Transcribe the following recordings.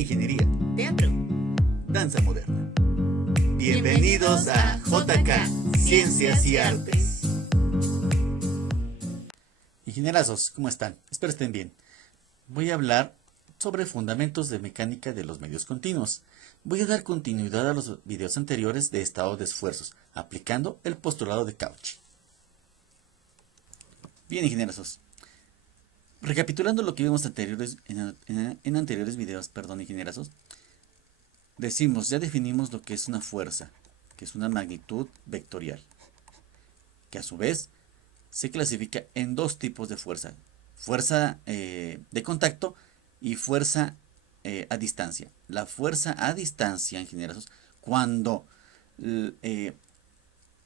ingeniería, teatro. danza moderna. Bienvenidos a JK, Ciencias y Artes. Ingenierazos, ¿cómo están? Espero estén bien. Voy a hablar sobre fundamentos de mecánica de los medios continuos. Voy a dar continuidad a los videos anteriores de estado de esfuerzos, aplicando el postulado de Cauchy. Bien, ingenierazos. Recapitulando lo que vimos en anteriores videos, ingenierazos, ya definimos lo que es una fuerza, que es una magnitud vectorial, que a su vez se clasifica en dos tipos de fuerza: fuerza de contacto y fuerza a distancia. La fuerza a distancia, ingenieros, cuando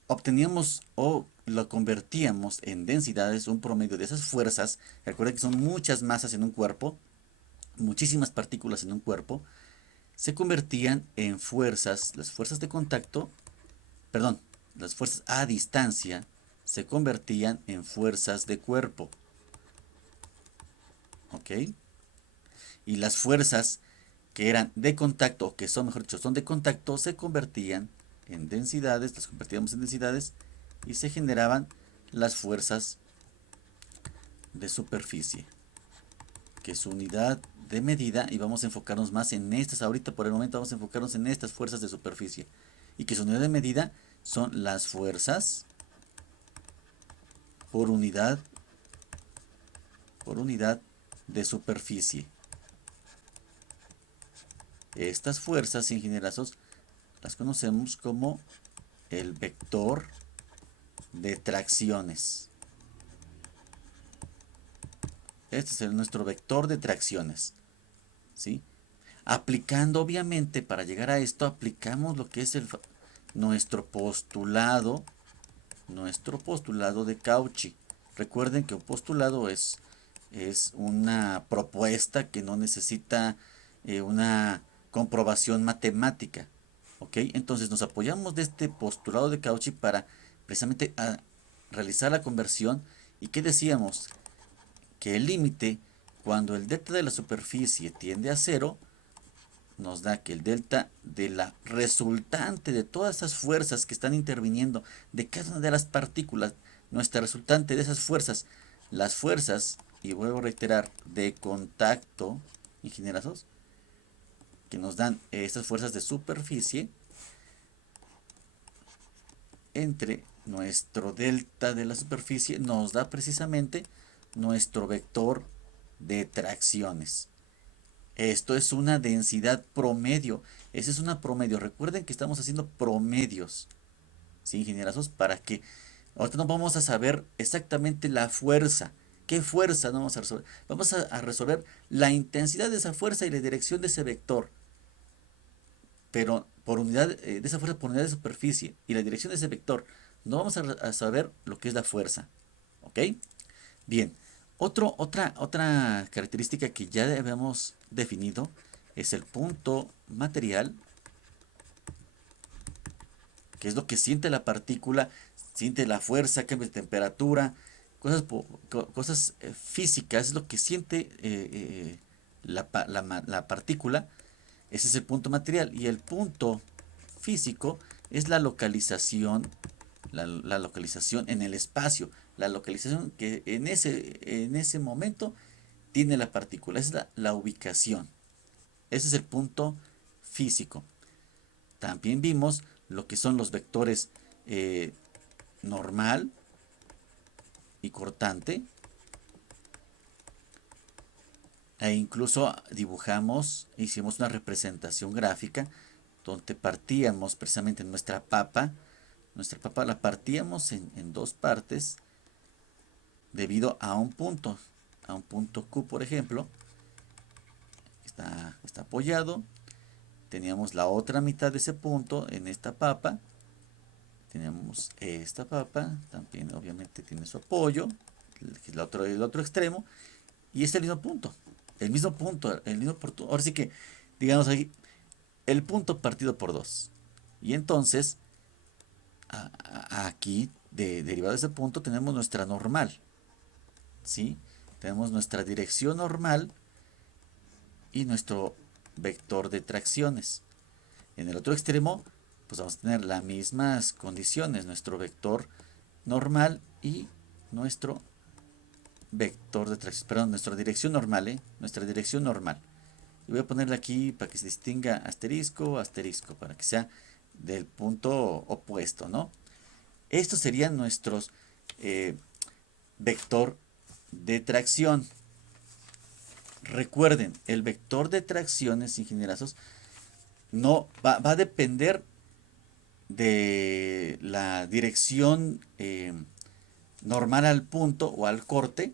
obteníamos o lo convertíamos en densidades, un promedio de esas fuerzas. Recuerden que son muchas masas en un cuerpo, muchísimas partículas en un cuerpo, se convertían en fuerzas. Las fuerzas de contacto, perdón, las fuerzas a distancia se convertían en fuerzas de cuerpo. ¿Ok? Y las fuerzas que eran de contacto, o que son, mejor dicho, son de contacto, se convertían en densidades, las convertíamos en densidades y se generaban las fuerzas de superficie, que es su unidad de medida, y vamos a enfocarnos más en estas. Ahorita por el momento vamos a enfocarnos en estas fuerzas de superficie, y que su unidad de medida son las fuerzas por unidad de superficie. Estas fuerzas, ingenierazos, las conocemos como el vector de tracciones. Este es nuestro vector de tracciones, ¿sí? Aplicando, obviamente, para llegar a esto, aplicamos lo que es nuestro postulado de Cauchy. Recuerden que un postulado es una propuesta que no necesita una comprobación matemática. ¿Ok? Entonces nos apoyamos de este postulado de Cauchy para precisamente realizar la conversión. ¿Y qué decíamos? Que el límite, cuando el delta de la superficie tiende a cero, nos da que el delta de la resultante de todas esas fuerzas que están interviniendo, de cada una de las partículas, nuestra resultante de esas fuerzas, las fuerzas, y vuelvo a reiterar, de contacto, ingenierazos, que nos dan estas fuerzas de superficie, entre nuestro delta de la superficie, nos da precisamente nuestro vector de tracciones. Esto es una densidad promedio. Esa es una promedio. Recuerden que estamos haciendo promedios, ¿sí, ingenierazos? Para que ahorita no vamos a saber exactamente la fuerza. ¿Qué fuerza no vamos a resolver? Vamos a resolver la intensidad de esa fuerza y la dirección de ese vector. Pero por unidad de esa fuerza por unidad de superficie y la dirección de ese vector. No vamos a saber lo que es la fuerza. ¿Ok? Bien. Otra característica que ya habíamos definido es el punto material, que es lo que siente la partícula, siente la fuerza, cambio de temperatura, cosas físicas, es lo que siente la partícula. Ese es el punto material. Y el punto físico es la localización, la localización en el espacio, la localización que en ese momento tiene la partícula. Esa es la ubicación. Ese es el punto físico. También vimos lo que son los vectores normal y cortante. E incluso hicimos una representación gráfica donde partíamos precisamente nuestra papa. Nuestra papa la partíamos en dos partes debido a un punto Q, por ejemplo. Está apoyado. Teníamos la otra mitad de ese punto en esta papa. Tenemos esta papa, también obviamente tiene su apoyo, el otro extremo, y es el mismo punto. Ahora sí que, digamos ahí, el punto partido por dos. Y entonces, aquí, derivado de ese punto, tenemos nuestra normal. ¿Sí? Tenemos nuestra dirección normal y nuestro vector de tracciones. En el otro extremo, pues vamos a tener las mismas condiciones, nuestro vector normal y nuestro vector de tracción, perdón, nuestra dirección normal, nuestra dirección normal. Y voy a ponerle aquí para que se distinga asterisco, asterisco, para que sea del punto opuesto, ¿no? Estos serían nuestros vector de tracción. Recuerden, el vector de tracciones, ingenierazos, no va a depender de la dirección normal al punto o al corte.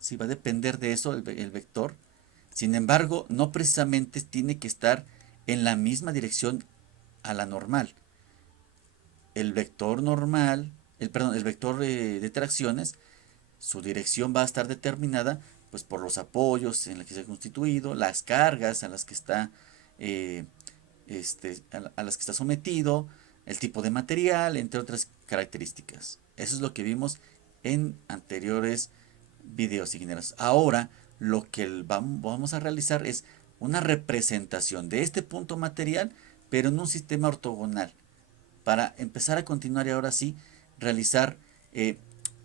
Sí, va a depender de eso el vector. Sin embargo, no precisamente tiene que estar en la misma dirección a la normal. El vector normal, el vector de tracciones, su dirección va a estar determinada pues por los apoyos en los que se ha constituido, las cargas a las que está a las que está sometido, el tipo de material, entre otras características. Eso es lo que vimos en anteriores videos ingenieros. Ahora lo que vamos a realizar es una representación de este punto material, pero en un sistema ortogonal, para empezar a continuar y ahora sí realizar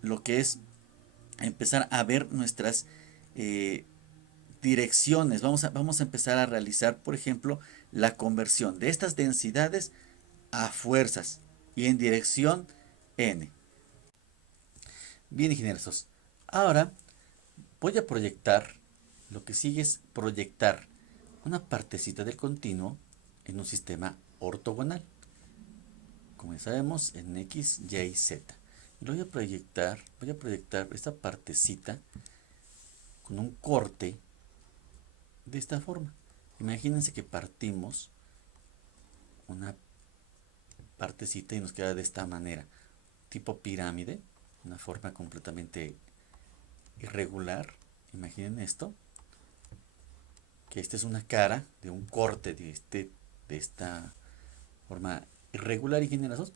lo que es empezar a ver nuestras direcciones. Vamos a empezar a realizar, por ejemplo, la conversión de estas densidades a fuerzas y en dirección n. Bien, ingenieros. Ahora voy a proyectar, lo que sigue es proyectar una partecita del continuo en un sistema ortogonal. Como ya sabemos, en X, Y, Z. Y lo voy a proyectar esta partecita con un corte de esta forma. Imagínense que partimos una partecita y nos queda de esta manera, tipo pirámide, una forma completamente irregular. Imaginen esto, que esta es una cara de un corte de esta forma irregular, ingenieros.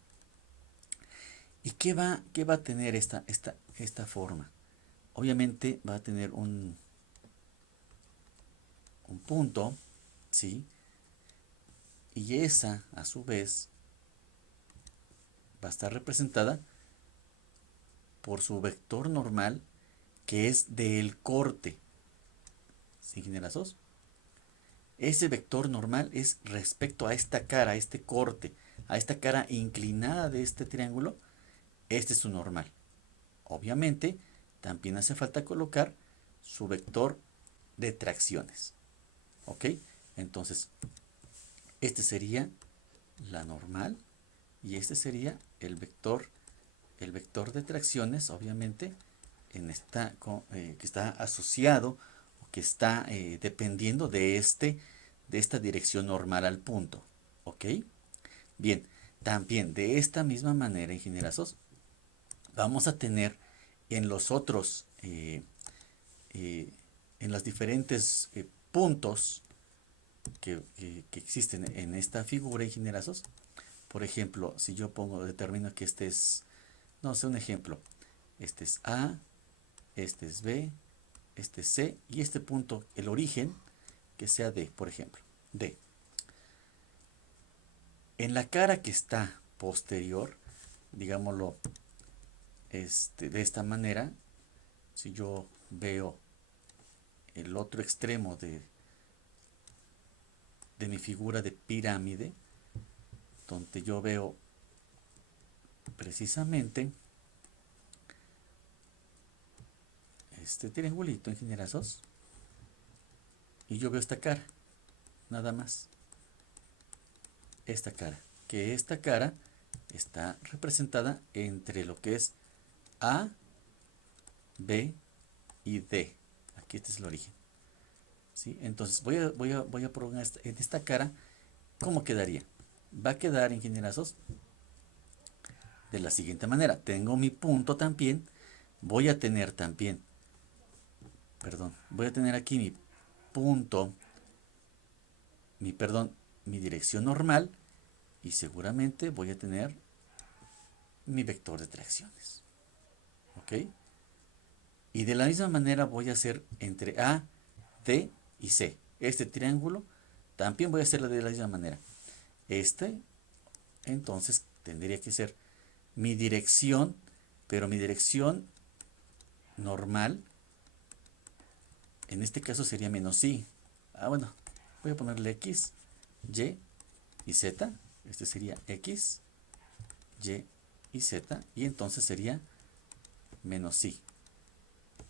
¿Y qué va a tener esta forma? Obviamente va a tener un punto, ¿sí? Y esa, a su vez, va a estar representada por su vector normal, que es del corte. ¿Sí, ingenieros? Ese vector normal es respecto a esta cara, a este corte, a esta cara inclinada de este triángulo. Este es su normal. Obviamente, también hace falta colocar su vector de tracciones. ¿Ok? Entonces, este sería la normal y este sería el vector de tracciones, obviamente, que está asociado o que está dependiendo de esta dirección normal al punto. ¿Ok? Bien, también de esta misma manera, ingenierazos, vamos a tener en los otros, en los diferentes puntos que existen en esta figura, ingenierazos. Por ejemplo, si yo determino que este es, no sé, un ejemplo, este es A, este es B, este es C, y este punto, el origen, que sea D, por ejemplo, D. En la cara que está posterior, digámoslo de esta manera, si yo veo el otro extremo de mi figura de pirámide, donde yo veo precisamente este triangulito, ingenierazos, y yo veo esta cara, nada más, esta cara, que esta cara está representada entre lo que es A, B y D. Aquí este es el origen. ¿Sí? Entonces voy a probar en esta cara, ¿cómo quedaría? Va a quedar, ingenierazos, de la siguiente manera. Tengo mi punto también, voy a tener también, voy a tener aquí mi punto, mi dirección normal, y seguramente voy a tener mi vector de tracciones. ¿Ok? Y de la misma manera voy a hacer entre A, D y C. Este triángulo También voy a hacerlo de la misma manera. Entonces tendría que ser mi dirección, pero mi dirección normal, en este caso sería menos i. Bueno, voy a ponerle x, y y z. Este sería x, y y z. Y entonces sería menos i.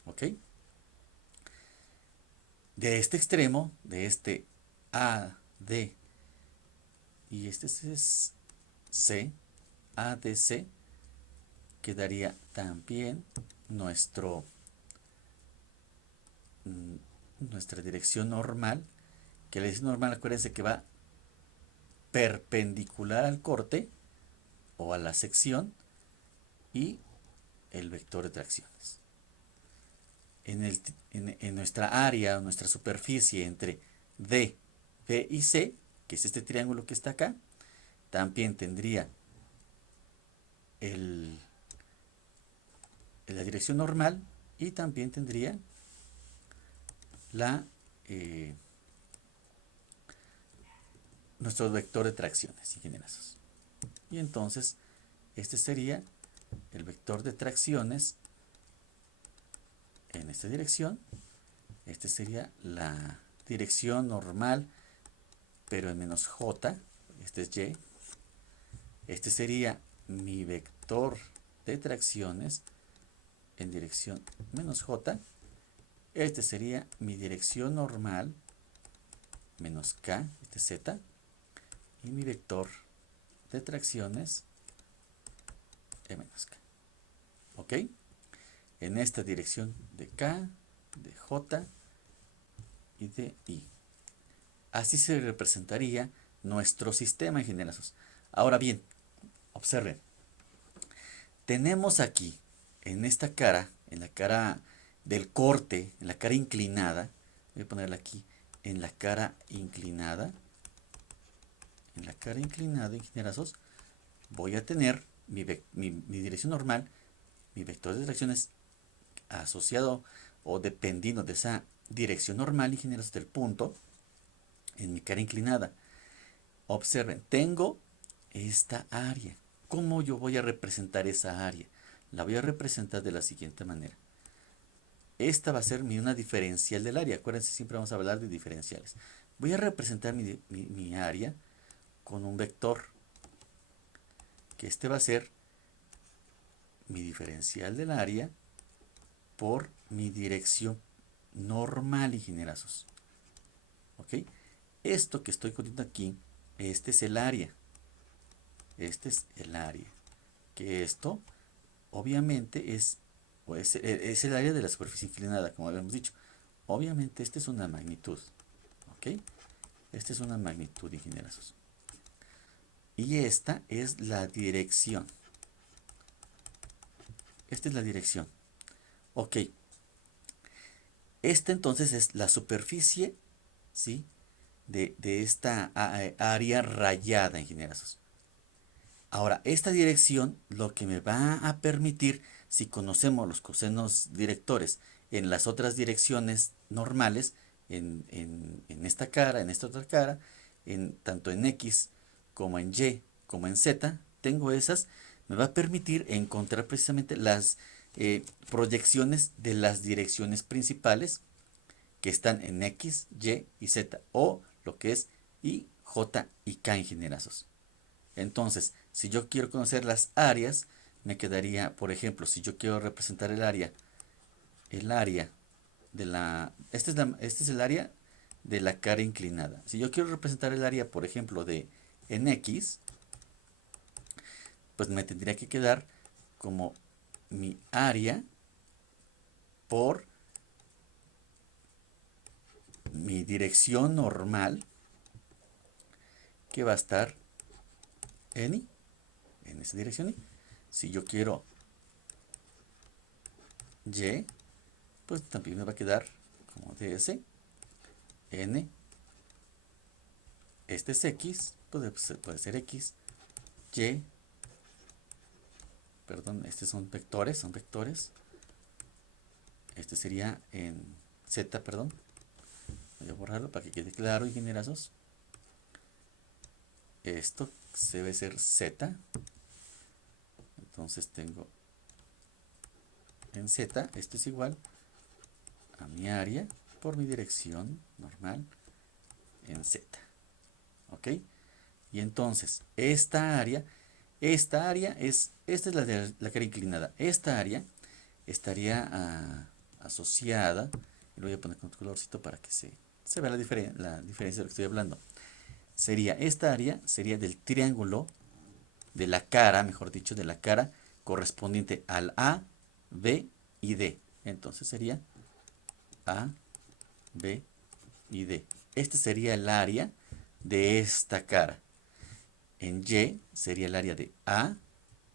¿Ok? De este extremo, de este a, d, y este es c, a, d, c, quedaría también nuestra dirección normal, que la dirección normal, acuérdense que va perpendicular al corte o a la sección y el vector de tracciones. En nuestra área, nuestra superficie entre D, B y C, que es este triángulo que está acá, también tendría la dirección normal y también tendría eh, nuestro vector de tracciones ingenierazos. Y entonces este sería el vector de tracciones en esta dirección. Este sería la dirección normal, pero en menos j. Este es y. Este sería mi vector de tracciones en dirección menos j. Este sería mi dirección normal menos k, este es z. Y mi vector de tracciones e menos k. ¿Ok? En esta dirección de k, de j y de i. Así se representaría nuestro sistema en general. Ahora bien, observen. Tenemos aquí, en esta cara, en la cara del corte, en la cara inclinada, voy a ponerla aquí, en la cara inclinada, ingenierazos, voy a tener mi dirección normal, mi vector de direcciones asociado o dependiendo de esa dirección normal, ingenieros, del punto, en mi cara inclinada. Observen, tengo esta área. ¿Cómo yo voy a representar esa área? La voy a representar de la siguiente manera. Esta va a ser una diferencial del área. Acuérdense, siempre vamos a hablar de diferenciales. Voy a representar mi área con un vector. Que este va a ser mi diferencial del área por mi dirección normal, ingenierazos. ¿Ok? Esto que estoy poniendo aquí, este es el área. Este es el área. Que esto, obviamente, es el área de la superficie inclinada, como habíamos dicho. Obviamente, esta es una magnitud. ¿Ok? Esta es una magnitud, ingenierazos. Y esta es la dirección. Esta es la dirección. Ok. Esta entonces es la superficie, ¿sí? De esta área rayada, ingenierazos. Ahora, esta dirección lo que me va a permitir, si conocemos los cosenos directores en las otras direcciones normales, en esta cara, en esta otra cara, tanto en X como en Y como en Z, tengo esas, me va a permitir encontrar precisamente las proyecciones de las direcciones principales que están en X, Y y Z, o lo que es I, J y K, ingenierazos. Entonces, si yo quiero conocer las áreas, me quedaría, por ejemplo, si yo quiero representar el área de la, este es el área de la cara inclinada. Si yo quiero representar el área, por ejemplo, de en X, pues me tendría que quedar como mi área por mi dirección normal, que va a estar en I, en esa dirección I. Si yo quiero Y, pues también me va a quedar como ds n. Este es X, puede ser X, Y, perdón, estos son vectores. Este sería en Z, perdón. Voy a borrarlo para que quede claro, ingenierazos. esto debe ser Z. Entonces tengo en Z, esto es igual a mi área por mi dirección normal en Z. ¿Ok? Y entonces, esta área esta es la cara inclinada. Esta área estaría asociada, y lo voy a poner con colorcito para que se vea la diferencia de lo que estoy hablando. Esta área sería del triángulo, de la cara, mejor dicho, de la cara correspondiente al A, B y D. Entonces sería A, B y D. Este sería el área de esta cara. En Y sería el área de A,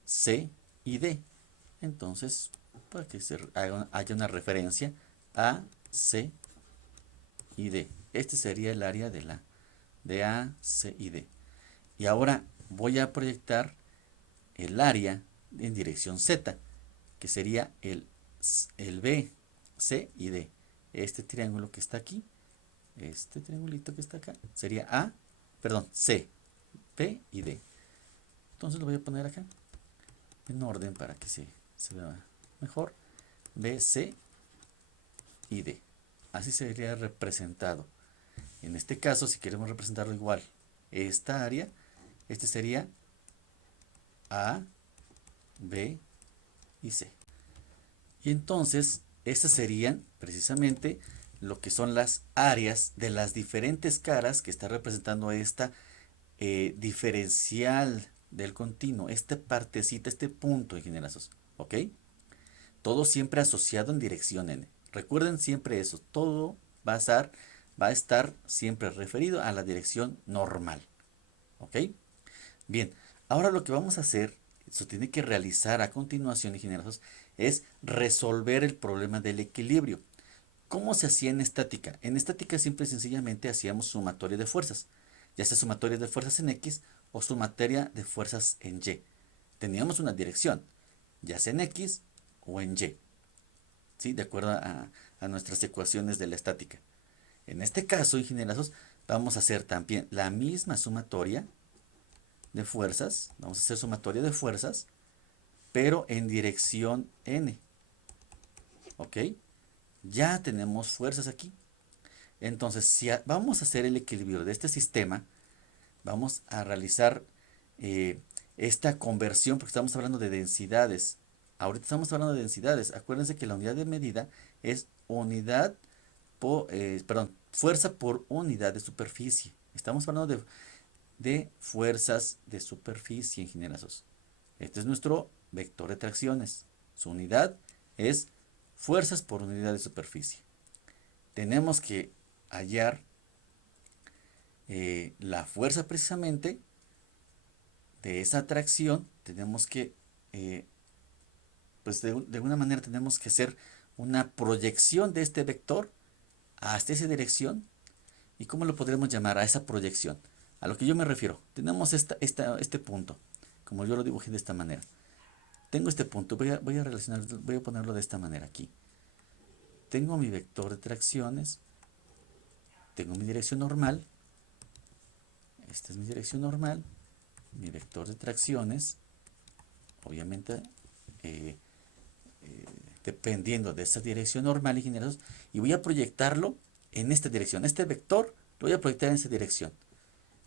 C y D. Entonces, para que haya una referencia, A, C y D. Este sería el área de A, C y D. Y ahora voy a proyectar el área en dirección Z, que sería el B, C y D. Este triángulo que está aquí, este triangulito que está acá, sería C, B y D. Entonces lo voy a poner acá en orden para que se vea mejor. B, C y D. Así sería representado. En este caso, si queremos representarlo igual, esta área, este sería A, B y C. Y entonces, estas serían precisamente lo que son las áreas de las diferentes caras que está representando esta diferencial del continuo, esta partecita, este punto, ingenierazos, ¿ok? Todo siempre asociado en dirección n. Recuerden siempre eso, todo va a estar siempre referido a la dirección normal, ¿ok? Bien, ahora lo que vamos a hacer, se tiene que realizar a continuación, ingenieros, es resolver el problema del equilibrio. ¿Cómo se hacía en estática? En estática simple y sencillamente hacíamos sumatoria de fuerzas, ya sea sumatoria de fuerzas en X o sumatoria de fuerzas en Y. Teníamos una dirección, ya sea en X o en Y, ¿sí? De acuerdo a nuestras ecuaciones de la estática. En este caso, ingenieros, vamos a hacer también la misma sumatoria de fuerzas, vamos a hacer sumatoria de fuerzas, pero en dirección n, ¿ok? Ya tenemos fuerzas aquí. Entonces, si vamos a hacer el equilibrio de este sistema, vamos a realizar esta conversión, porque estamos hablando de densidades. Ahorita estamos hablando de densidades. Acuérdense que la unidad de medida es fuerza por unidad de superficie. Estamos hablando de fuerzas de superficie, ingenierazos. Este es nuestro vector de tracciones. Su unidad es fuerzas por unidad de superficie. Tenemos que hallar la fuerza precisamente de esa tracción. Tenemos que, pues de alguna manera tenemos que hacer una proyección de este vector hasta esa dirección. ¿Y cómo lo podremos llamar a esa proyección? A lo que yo me refiero. Tenemos este punto, como yo lo dibujé de esta manera. Tengo este punto, voy a ponerlo de esta manera aquí. Tengo mi vector de tracciones, tengo mi dirección normal, esta es mi dirección normal, mi vector de tracciones, obviamente dependiendo de esta dirección normal, ingenieros, y voy a proyectarlo en esta dirección. Este vector lo voy a proyectar en esta dirección.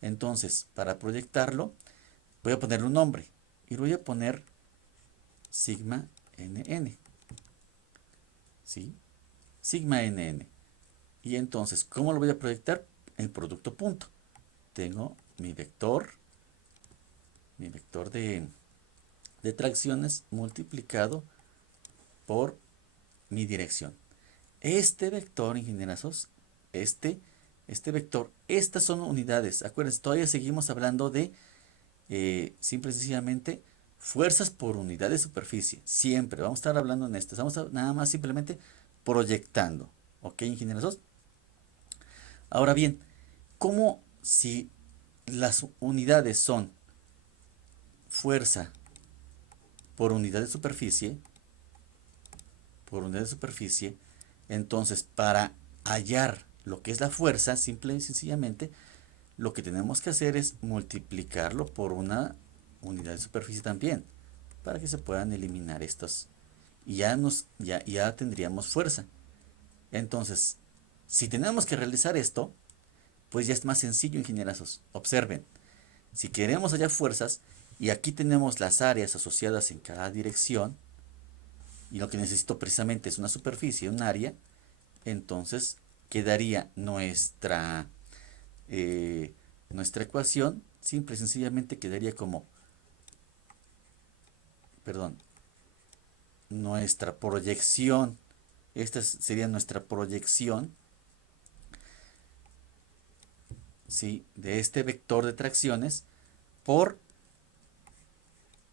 Entonces, para proyectarlo, voy a ponerle un nombre y lo voy a poner sigma NN. ¿Sí? Sigma NN. Y entonces, ¿cómo lo voy a proyectar? En producto punto. Tengo mi vector de tracciones multiplicado por mi dirección. Este vector, ingenierazos, este vector, estas son unidades. Acuérdense, todavía seguimos hablando de simple y sencillamente fuerzas por unidad de superficie. Siempre vamos a estar hablando en esto. Estamos nada más simplemente proyectando. ¿Ok, ingenieros? Ahora bien, ¿cómo si las unidades son fuerza por unidad de superficie? Entonces, para hallar lo que es la fuerza, simple y sencillamente, lo que tenemos que hacer es multiplicarlo por una unidad de superficie también, para que se puedan eliminar estos. Y ya tendríamos fuerza. Entonces, si tenemos que realizar esto, pues ya es más sencillo, ingenierazos. Observen, si queremos hallar fuerzas, y aquí tenemos las áreas asociadas en cada dirección, y lo que necesito precisamente es una superficie, un área, entonces quedaría nuestra ecuación, simple y sencillamente quedaría como, perdón, nuestra proyección, esta sería nuestra proyección, ¿sí?, de este vector de tracciones por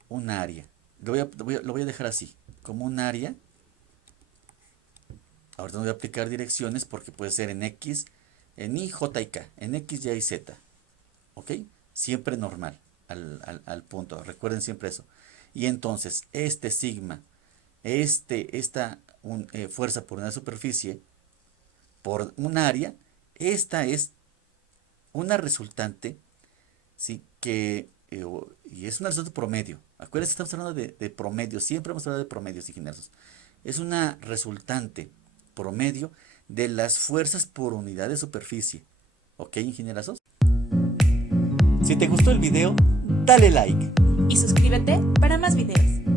un área. Lo voy a dejar así, como un área. Ahorita no voy a aplicar direcciones porque puede ser en X, en Y, J y K, en X, Y y Z. ¿Ok? Siempre normal al punto. Recuerden siempre eso. Y entonces, este sigma, esta fuerza por una superficie, por un área, esta es una resultante, ¿sí?, y es una resultante promedio. Acuérdense, estamos hablando de promedio, siempre hemos hablado de promedios, ingenieros. Es una resultante promedio de las fuerzas por unidad de superficie. ¿Ok, ingenierazos? Si te gustó el video, dale like. Y suscríbete para más videos.